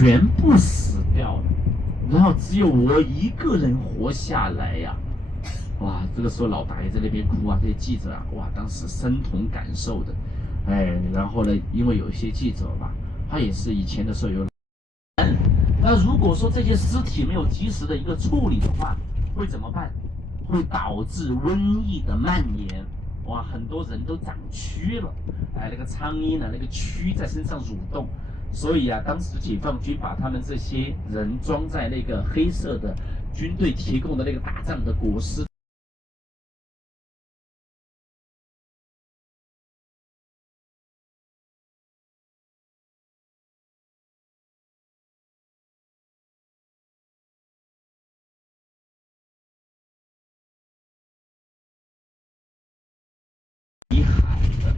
全部死掉了，然后只有我一个人活下来呀！哇，这个时候老大爷在那边哭啊，这些记者啊，哇，当时身同感受的，然后呢，因为有一些记者吧，他也是以前的时候有，那如果说这些尸体没有及时的一个处理的话，会怎么办？会导致瘟疫的蔓延。哇，很多人都长蛆了，那个苍蝇呢，那个蛆在身上蠕动，所以啊，当时解放军把他们这些人装在那个黑色的军队提供的那个打仗的裹尸。遗憾的，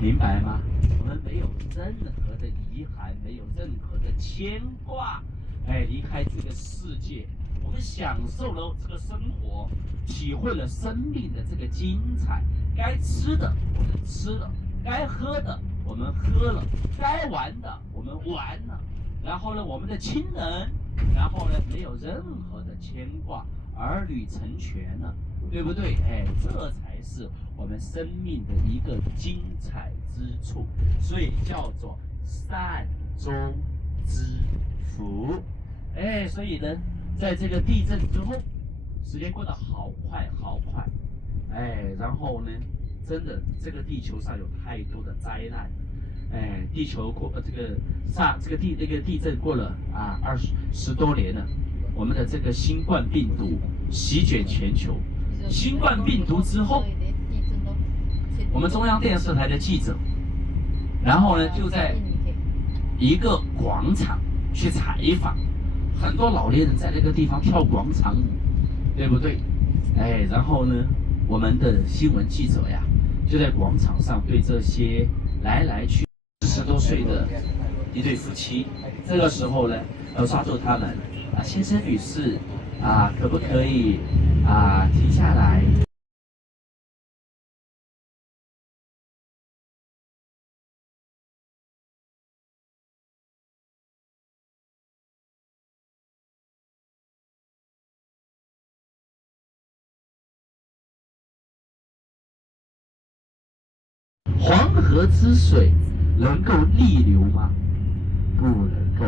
明白吗？我们没有任何的遗憾，没有任何的牵挂，离开这个世界，我们享受了这个生活，体会了生命的这个精彩。该吃的我们吃了，该喝的我们喝了，该玩的我们玩了。然后呢，我们的亲人，然后呢，没有任何的牵挂，儿女成全了，对不对？这才是我们生命的一个精彩之处，所以叫做善终之福。所以呢，在这个地震之后，时间过得好快好快，然后呢，真的这个地球上有太多的灾难，地球过这个地震过了啊10多年了，我们的这个新冠病毒席卷全球。新冠病毒之后，我们中央电视台的记者，然后呢就在一个广场去采访，很多老年人在那个地方跳广场舞，对不对？然后呢，我们的新闻记者呀，就在广场上对这些来来去40多岁的一对夫妻，这个时候呢，要抓住他们啊，先生女士啊，可不可以啊停下来？黄河之水能够逆流吗？不能够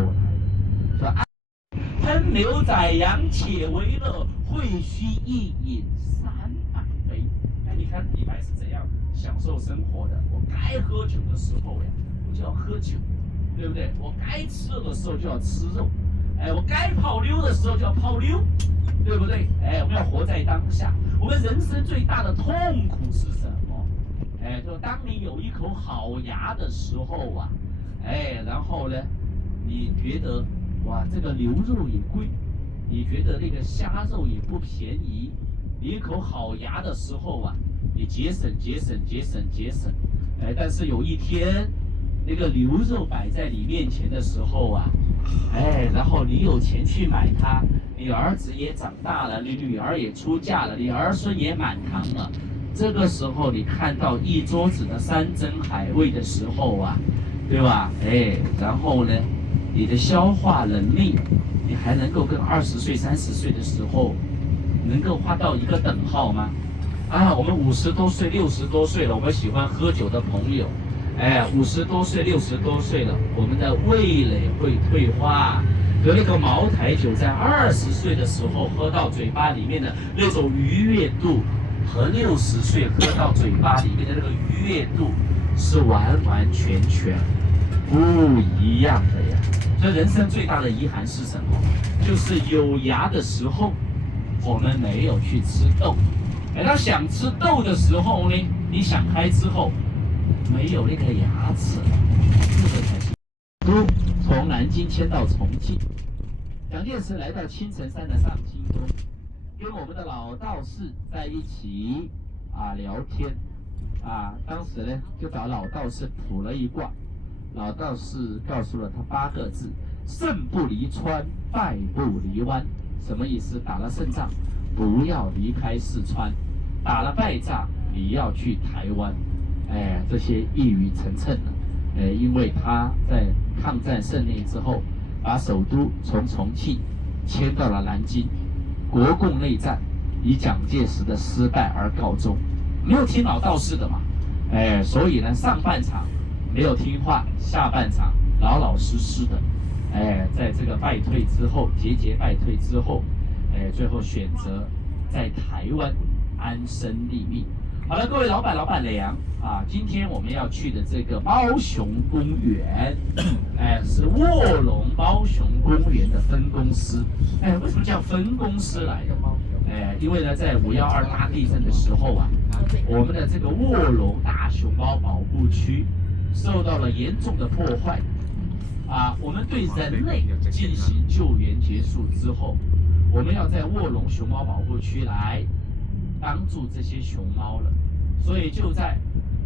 来。说喷流宰羊且为乐，会须一饮300杯。你看李白是怎样享受生活的？我该喝酒的时候呀，我就要喝酒，对不对？我该吃肉的时候就要吃肉，我该泡妞的时候就要泡妞，对不对？我们要活在当下。我们人生最大的痛苦是什么？就当你有一口好牙的时候啊，然后呢，你觉得哇，这个牛肉也贵，你觉得那个虾肉也不便宜，你一口好牙的时候啊，你节省，但是有一天，那个牛肉摆在你面前的时候啊，然后你有钱去买它，你儿子也长大了，你女儿也出嫁了，你儿孙也满堂了。这个时候你看到一桌子的山珍海味的时候啊，对吧？然后呢，你的消化能力，你还能够跟20岁、30岁的时候能够画到一个等号吗？我们50多岁、60多岁了，我们喜欢喝酒的朋友，50多岁、60多岁了，我们的味蕾会退化。和那个茅台酒在20岁的时候喝到嘴巴里面的那种愉悦度，和60岁喝到嘴巴里面的那个愉悦度是完完全全不一样的呀。所以人生最大的遗憾是什么？就是有牙的时候我们没有去吃豆，当想吃豆的时候呢，你想开之后没有那个牙齿，这个才是。从南京迁到重庆，蒋介石来到青城山的上清宫，跟我们的老道士在一起聊天当时呢就找老道士卜了一卦，老道士告诉了他8个字：胜不离川，败不离湾。什么意思？打了胜仗不要离开四川，打了败仗你要去台湾。这些一语成谶了。因为他在抗战胜利之后，把首都从重庆迁到了南京。国共内战以蒋介石的失败而告终。没有听老道士的嘛，所以呢，上半场没有听话，下半场老老实实的，在这个败退之后，节节败退之后，最后选择在台湾安身立命。好了，各位老板、老板娘啊，今天我们要去的这个猫熊公园，是卧龙猫熊公园的分公司。为什么叫分公司来的？因为呢，在5.12大地震的时候啊，我们的这个卧龙大熊猫保护区受到了严重的破坏。我们对人类进行救援结束之后，我们要在卧龙熊猫保护区来帮助这些熊猫了，所以就在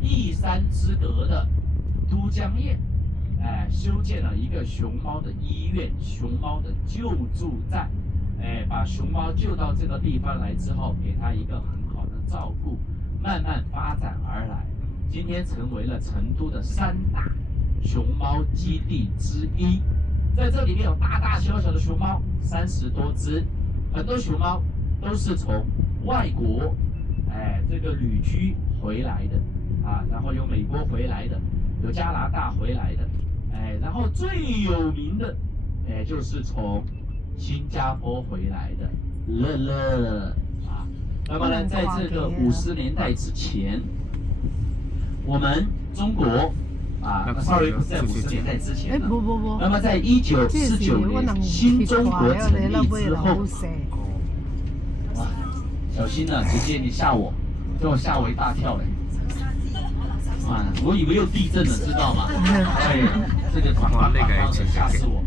一山之隔的都江堰，修建了一个熊猫的医院、熊猫的救助站，把熊猫救到这个地方来之后，给它一个很好的照顾，慢慢发展而来，今天成为了成都的3大熊猫基地之一。在这里面有大大小小的熊猫30多只，很多熊猫都是从外国，这个旅居回来的，然后有美国回来的，有加拿大回来的，然后最有名的，就是从新加坡回来的乐乐那么呢，在这个50年代之前，我们中国sorry， 不是在50年代之前了。那么在1949年新中国成立之后，小心啊，姐姐你吓我，给我吓我一大跳嘞！我以为又地震了，知道吗？这个哐的吓死我！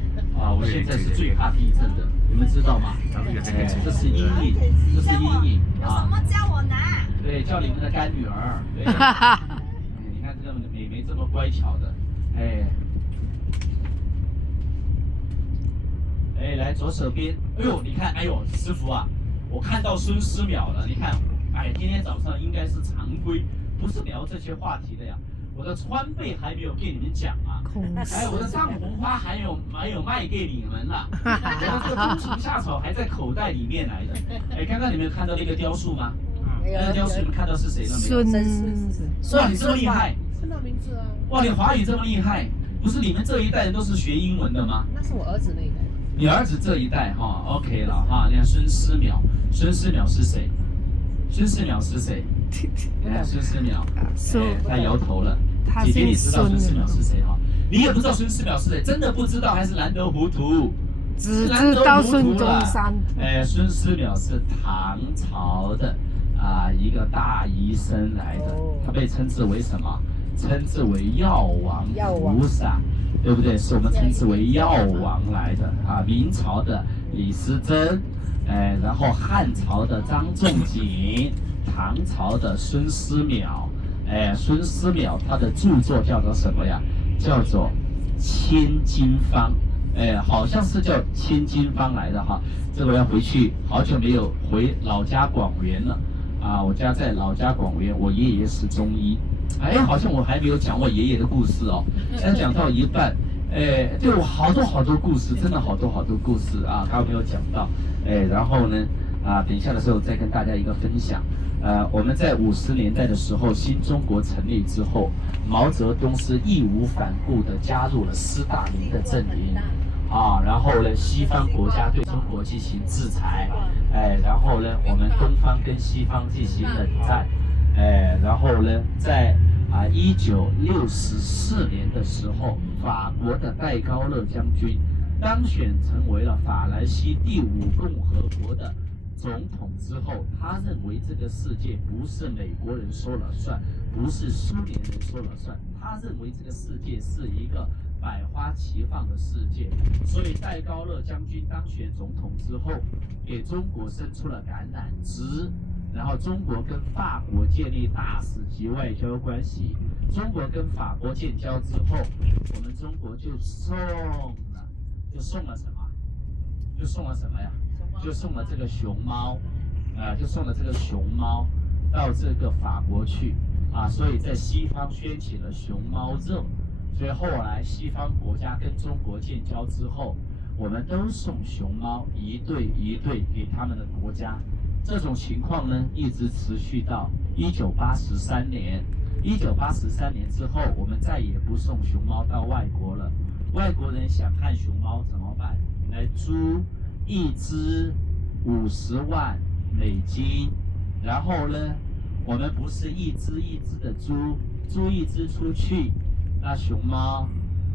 我现在是最怕地震的，你们知道吗？这是阴影，这是阴影有什么叫我拿？对，叫你们的干女儿。对你看这个美眉这么乖巧的，来左手边，你看，师傅啊，我看到孙思邈了，你看，今天早上应该是常规，不是聊这些话题的呀。我的川贝还没有给你们讲啊，我的藏红花还有卖给你们了，我的这个冬虫夏草还在口袋里面来的。刚刚你们有看到那个雕塑吗？那个雕塑你们看到是谁了没有？哇，你这么厉害！看到名字啊！哇，你华语这么厉害，不是你们这一代人都是学英文的吗？那是我儿子那一代。你儿子这一代哈 ，OK 了哈。你看孙思邈，孙思邈是谁？孙思邈是谁？孙思邈，他摇头了。姐姐，你知道孙思邈是谁哈？你也不知道孙思邈是谁，真的不知道还是难得糊涂？只知道孙中山。孙思邈是唐朝的一个大医生来的，他被称之为什么？称之为药王菩萨，对不对？是我们称之为药王来的明朝的李时珍，然后汉朝的张仲景，唐朝的孙思邈。孙思邈他的著作叫做什么呀？叫做《千金方》。好像是叫《千金方》来的哈。这个要回去，好久没有回老家广元了我家在老家广元，我爷爷是中医。好像我还没有讲我爷爷的故事哦，才讲到一半。对我好多故事，真的好多故事刚刚没有讲到。然后呢等一下的时候再跟大家一个分享。我们在50年代的时候，新中国成立之后，毛泽东是义无反顾地加入了斯大林的阵营然后呢，西方国家对中国进行制裁，然后呢，我们东方跟西方进行冷战，然后呢，在1964年的时候，法国的戴高乐将军当选成为了法兰西第5共和国的总统之后，他认为这个世界不是美国人说了算，不是苏联人说了算，他认为这个世界是一个百花齐放的世界。所以戴高乐将军当选总统之后，给中国伸出了橄榄枝，然后中国跟法国建立大使级外交关系。中国跟法国建交之后，我们中国就送了什么？就送了什么呀？就送了这个熊猫，就送了这个熊猫到这个法国去所以在西方掀起了熊猫热。所以后来西方国家跟中国建交之后，我们都送熊猫一对一对给他们的国家。这种情况呢，一直持续到1983年。1983年之后，我们再也不送熊猫到外国了。外国人想看熊猫怎么办？来租一只50万美金，然后呢，我们不是一只一只的租一只出去，那熊猫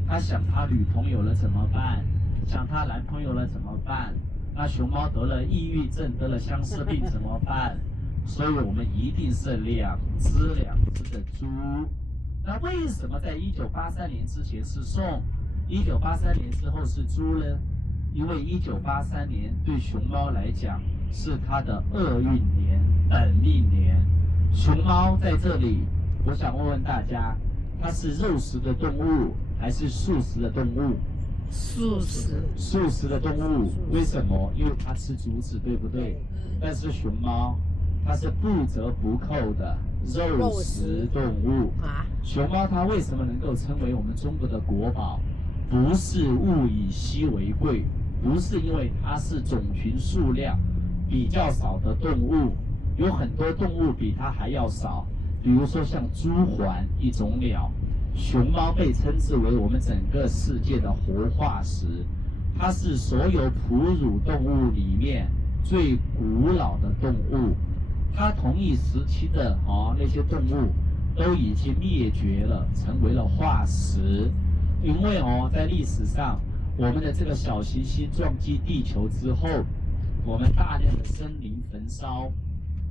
它想它女朋友了怎么办？想它男朋友了怎么办？那熊猫得了抑郁症，得了相思病怎么办？所以我们一定是2只的猪。那为什么在1983年之前是送，1983年之后是猪呢？因为1983年对熊猫来讲是它的厄运年、本命年。熊猫在这里，我想问问大家，它是肉食的动物还是素食的动物？素食的动物，为什么？因为它吃竹子，对不对？但是熊猫它是不折不扣的肉食动物啊。熊猫它为什么能够称为我们中国的国宝？不是物以稀为贵，不是因为它是种群数量比较少的动物，有很多动物比它还要少，比如说像朱鹮一种鸟。熊猫被称之为我们整个世界的活化石，它是所有哺乳动物里面最古老的动物。它同一时期的那些动物都已经灭绝了，成为了化石。因为在历史上，我们的这个小行星撞击地球之后，我们大量的森林焚烧，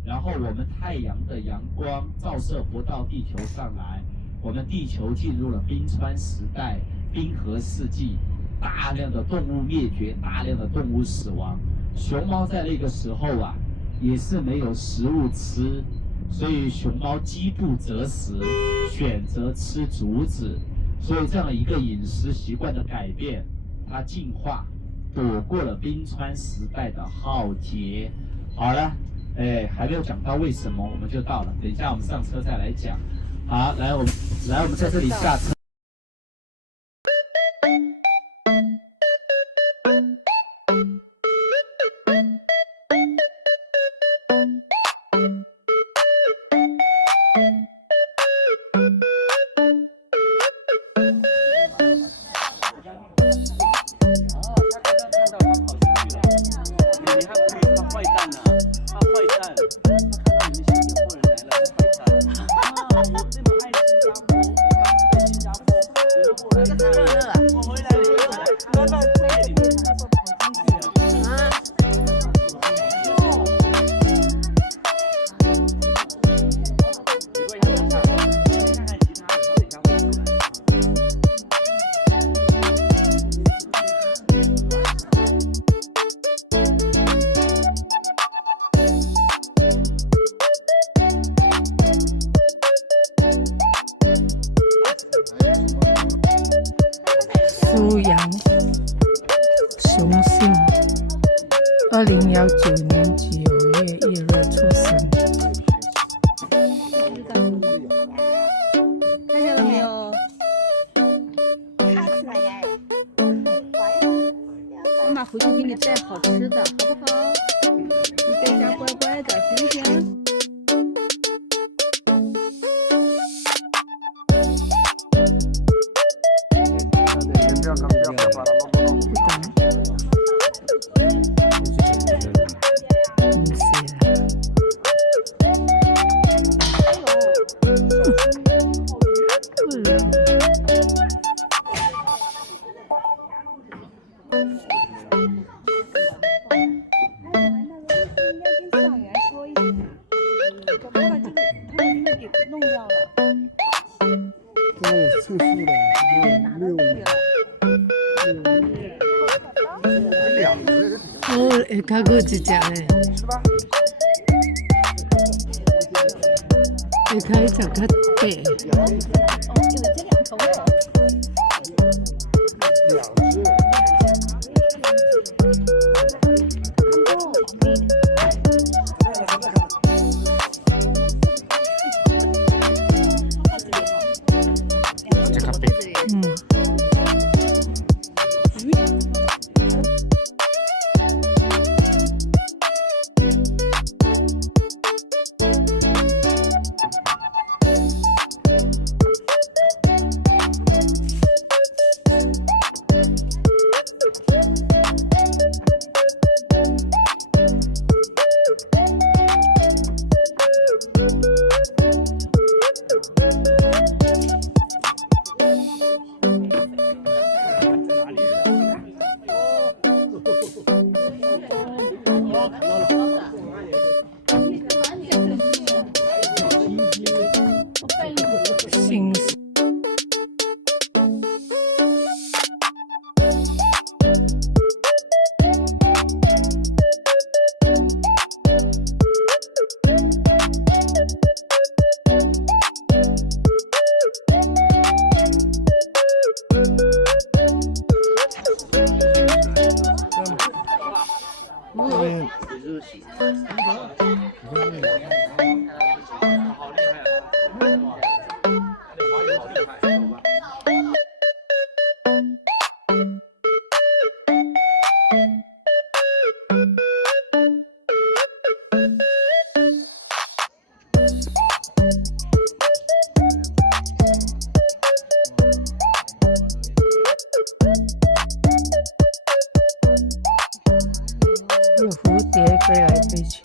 然后我们太阳的阳光照射不到地球上来。我们地球进入了冰川时代、冰河世纪，大量的动物灭绝，大量的动物死亡。熊猫在那个时候啊，也是没有食物吃，所以熊猫饥不择食，选择吃竹子。所以这样一个饮食习惯的改变，它进化，躲过了冰川时代的浩劫。好了，还没有讲到为什么，我们就到了。等一下我们上车再来讲。好，来，我们在这里下车。苏阳雄性，2019年9月1日出生。看见了没有？妈妈回去给你带好吃的，好不好？你在家乖乖的，行不行？会较过一只嘞，会较一只较短。有蝴蝶飞来飞去。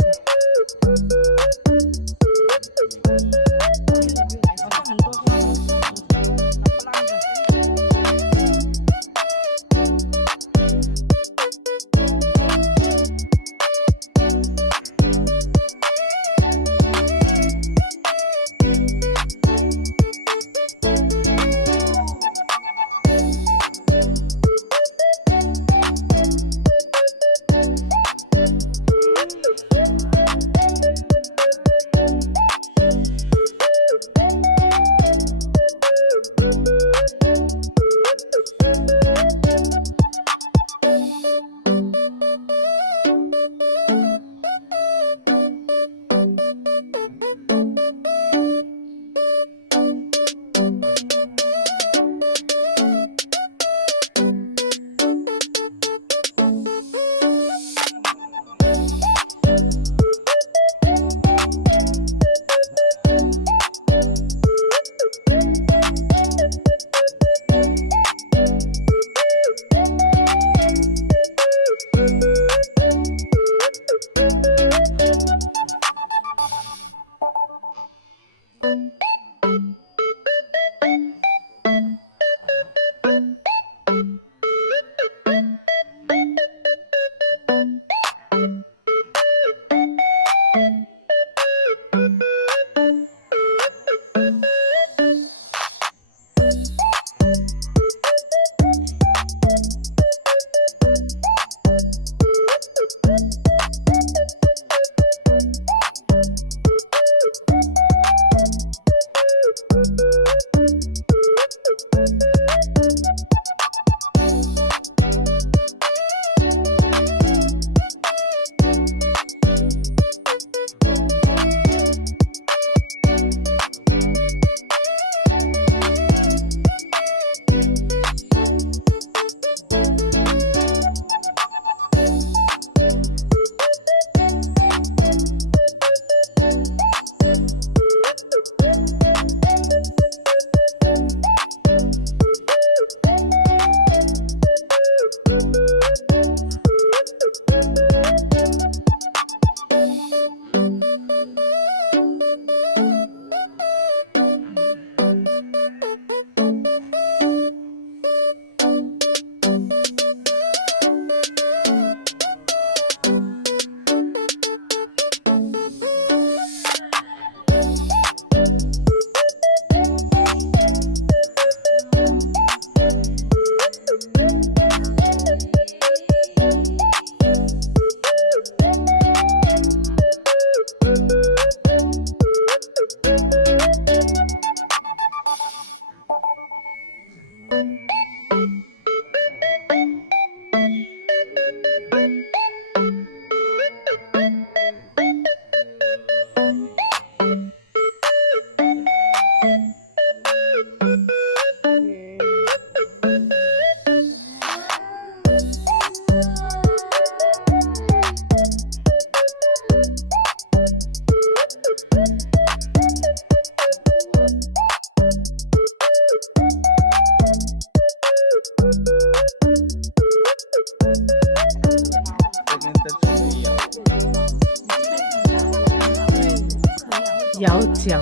摇脚，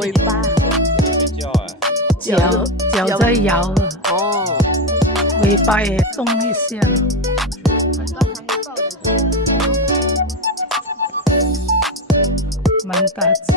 尾巴，脚在摇啊，哦，尾巴也动一下，蛮大只。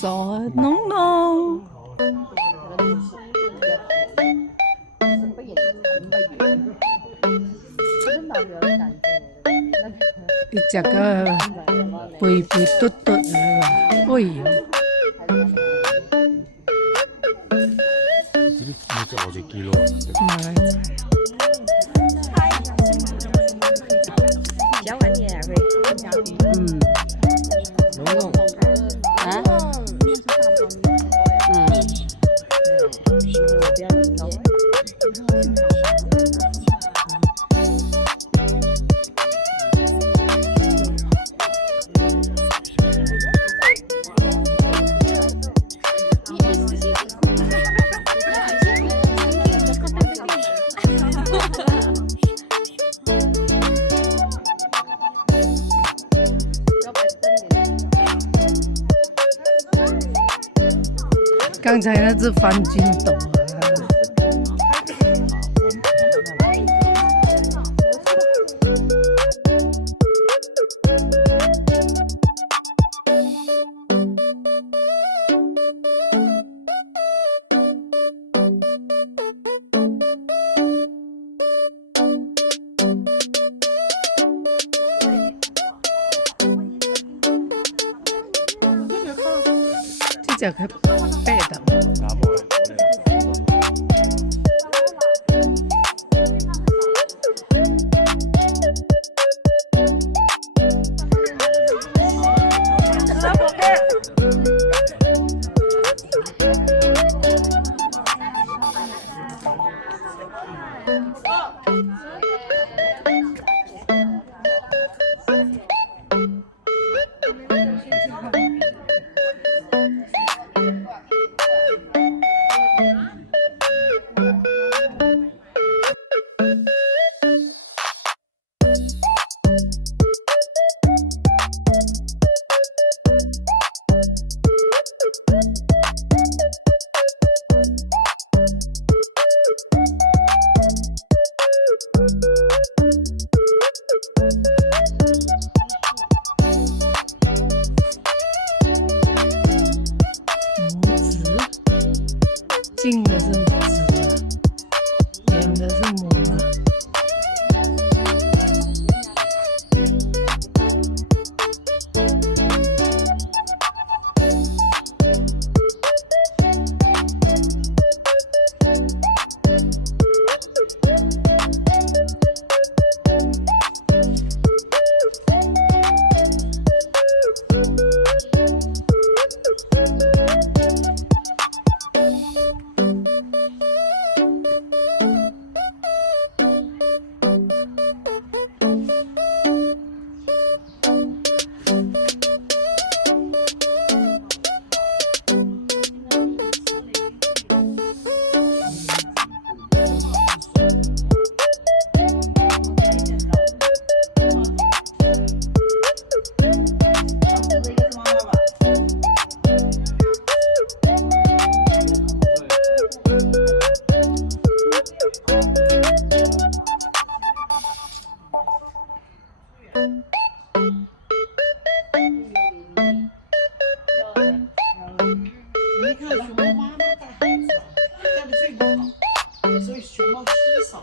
手啊，浓浓。你食个肥肥嘟嘟的吧？哎呦！ 진짜 어제 길로.小碗你也会浓浓啊？不要浓。刚才那只翻筋斗啊！这只去背的。 近的是母子啊，远的是母啊。你看熊猫妈妈带孩子，带的最好，所以熊猫稀少啊，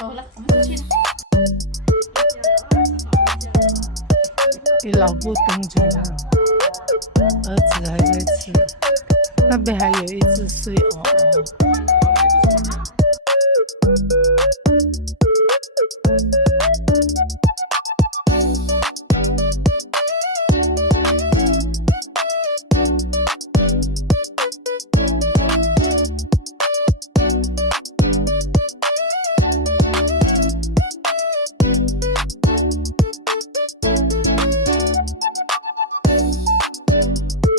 走了，我们出去了。你老婆等着了，儿子还在吃，那边还有一只睡哦哦。